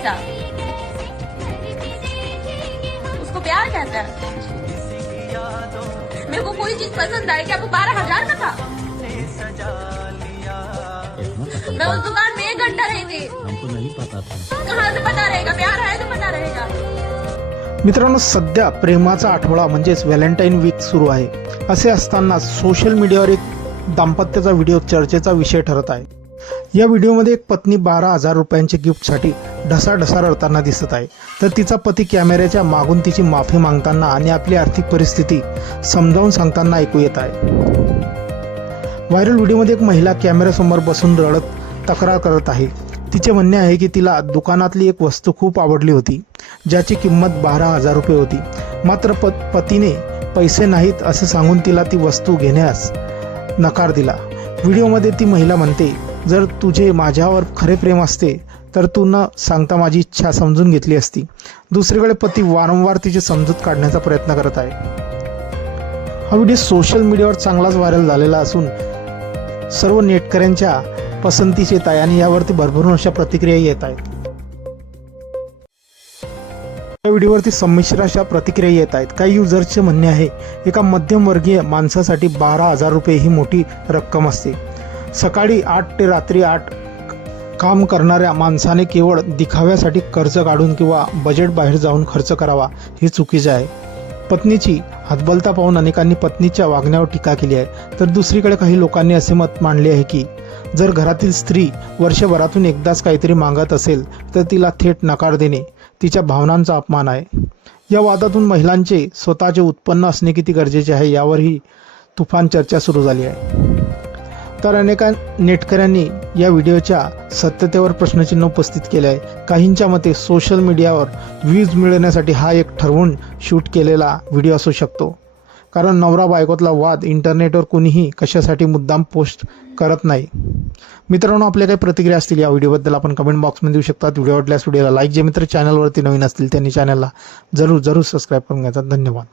ऐसा? उसको प्यार कहते हैं? मेरे को कोई चीज पसंद आई, क्या वो 12,000 का था? मैं उस दुकान में 1 घंटा रही थी। हमको नहीं पता था। कहाँ से पता रहेगा? प्यार है तो पता रहेगा। मित्रांनो, सध्या प्रेमाचा आठवडा म्हणजेच व्हॅलेंटाईन वीक सुरू आहे. असे असताना सोशल मीडियावर एक दाम्पत्याचा व्हिडिओ चर्चेचा विषय ठरत आहे. या व्हिडिओमध्ये एक पत्नी 12,000 रुपयांच्या गिफ्टसाठी ढसाढसा रडताना दिसत आहे, तर तिचा पती कॅमेऱ्याच्या मागून तिची माफी मागताना आणि आपली आर्थिक परिस्थिती समजावून सांगताना ऐकू येत आहे. व्हायरल व्हिडिओमध्ये एक महिला कॅमेऱ्यासमोर बसून रडत तक्रार करत आहे. तिचे म्हणणे आहे की तिला दुकानातली एक वस्तू खूप आवडली होती, ज्याची किंमत 12,000 रुपये होती. मात्र पतीने पैसे नाहीत असे सांगून तिला ती वस्तू घेण्यास नकार दिला. व्हिडिओमध्ये ती महिला म्हणते, जर तुझे माझ्यावर खरे प्रेम असते तर तू न सांगता माझी इच्छा समजून घेतली असती. दुसरीकडे पती वारंवार तिची समजूत काढण्याचा प्रयत्न करत आहे. हा व्हिडिओ सोशल मीडियावर चांगलाच व्हायरल झालेला असून सर्व नेटकऱ्यांच्या पसंतीस येत आहे आणि यावरती भरभरून अशा प्रतिक्रिया येत आहेत. या व्हिडिओवरती संमिश्र अशा प्रतिक्रिया येत आहेत. काही युजर्सचे म्हणणे आहे, एका मध्यमवर्गीय माणसासाठी 12,000 रुपये ही मोठी रक्कम असते. सकाळी 8 ते रात्री 8 काम करणाऱ्या माणसाने केवळ दिखाव्यासाठी कर्ज काढून किंवा बजेट बाहेर जाऊन खर्च करावा हे चुकीचे आहे. पत्नीची हतबलता पाहून अनेकांनी पत्नीच्या वागण्यावर टीका केली आहे. तर दुसरीकडे काही लोकांनी असे मत मांडले आहे की जर घरातील स्त्री वर्षभरातून एकदाच काहीतरी मागत असेल तर तिला थेट नकार देणे तिच्या भावनांचा अपमान आहे. या वादातून महिलांचे स्वतःचे उत्पन्न असणे किती गरजेचे आहे यावरही तुफान चर्चा सुरू झाली आहे. तर अनेक नेटकऱ्यांनी या व्हिडिओच्या सत्यतेवर प्रश्नचिन्ह उपस्थित केले आहे. काहींच्या मते सोशल मीडियावर व्ह्यूज मिळवण्यासाठी हा एक ठरवून शूट केलेला व्हिडिओ असू शकतो, कारण नवरा बायकोतला वाद इंटरनेटवर कुणीही कशासाठी मुद्दाम पोस्ट करत नाही. मित्रांनो, आपल्या काही प्रतिक्रिया असतील या व्हिडिओबद्दल आपण कमेंट बॉक्समध्ये देऊ शकता. व्हिडिओ आवडल्यास व्हिडिओला लाईक, जे मित्र चॅनलवरती नवीन असतील त्यांनी चॅनलला जरूर सबस्क्राईब करून घ्यायचा. धन्यवाद.